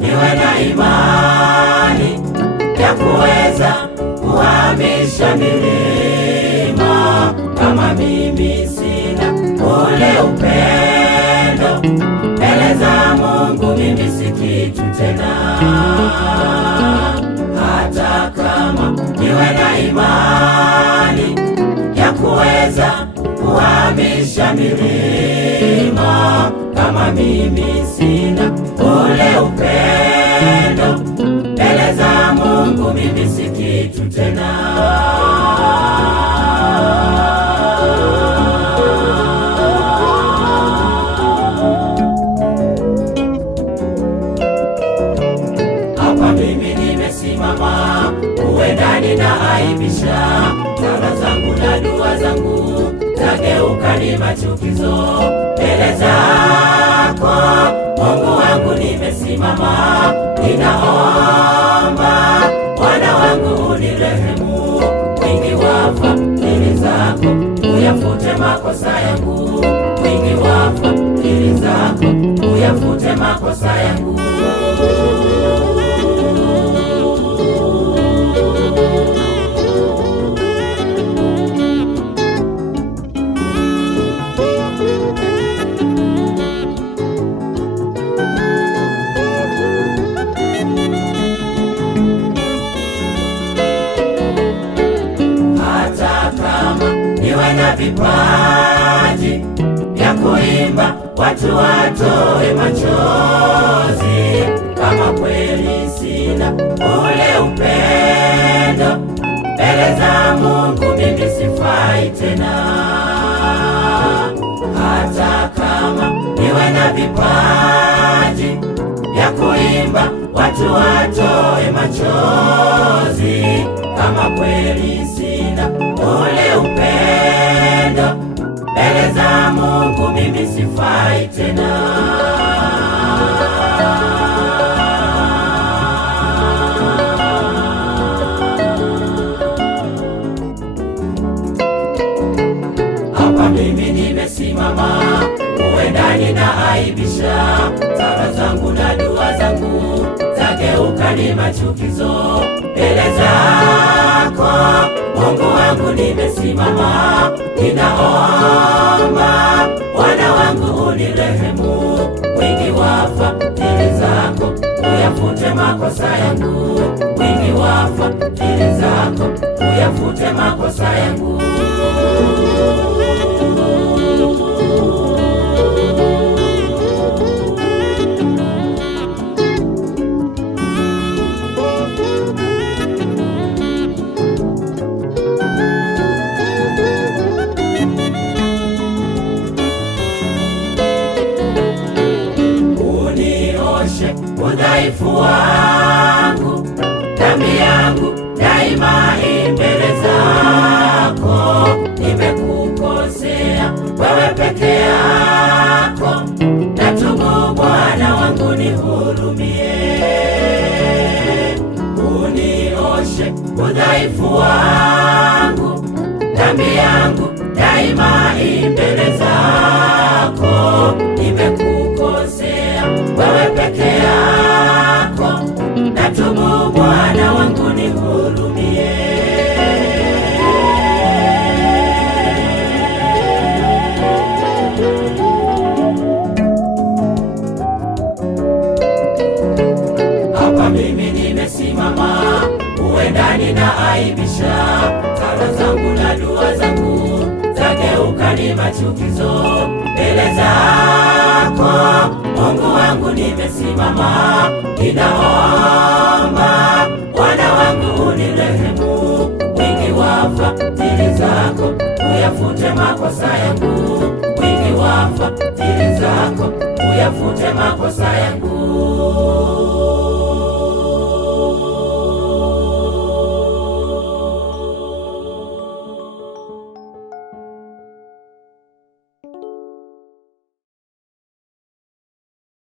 niwe na imani ya kuweza kuhamisha milima. Kama mimi sina ule upendo mbele za Mungu, mimi si kitu tena. Hata kama niwe na imani ya kuweza kuhamisha milima, kama mimi sina ule upendo mbele za Mungu, mimi si kitu tena. Hapa mimi nimesimama, huenda ninaaibisha. Sala zangu na dua zangu zageuka ni machukizo mbele zako Mungu wangu. Nimesimama ninaomba, Bwana wangu unirehemu. Wingi wa fadhili zako uyafute makosa yangu, wingi wa fadhili zako uyafute makosa yangu. Na vipaji vya kuimba, watu watoe machozi. Kama kweli sina ule upendo mbele za Mungu, mimi sifai tena. Hata kama niwe na vipaji vya kuimba, watu watoe machozi. Kama kweli sina ule upendo mbele za Mungu, mimi sifai tena. Hapa mimi nimesimama, huenda ninaaibisha. Sala zangu na dua zangu zageuka ni machukizo mbele zako Mungu wangu. Nimesimama ninaomba, Bwana wangu unirehemu. Wingi wa fadhili zako uyafute makosa yangu, wingi wa fadhili zako uyafute makosa yangu. Udhaifu wangu, dhambi yangu daima mbele zako. Nimekukosea wewe peke yako, natubu Bwana wangu nihurumie. Unioshe udhaifu wangu, dhambi yangu daima mbele zako. Nimekukosea wewe peke yako, natubu Bwana wangu nihurumie. Hapa mimi nimesimama, huenda ninaaibisha. Sala zangu na dua zangu zageuka ni machukizo mbele zako Mungu wangu. Nimesimama ninaomba, Bwana wangu unirehemu. Wingi wa fadhili zako uyafute makosa yangu, wingi wa fadhili zako uyafute makosa yangu.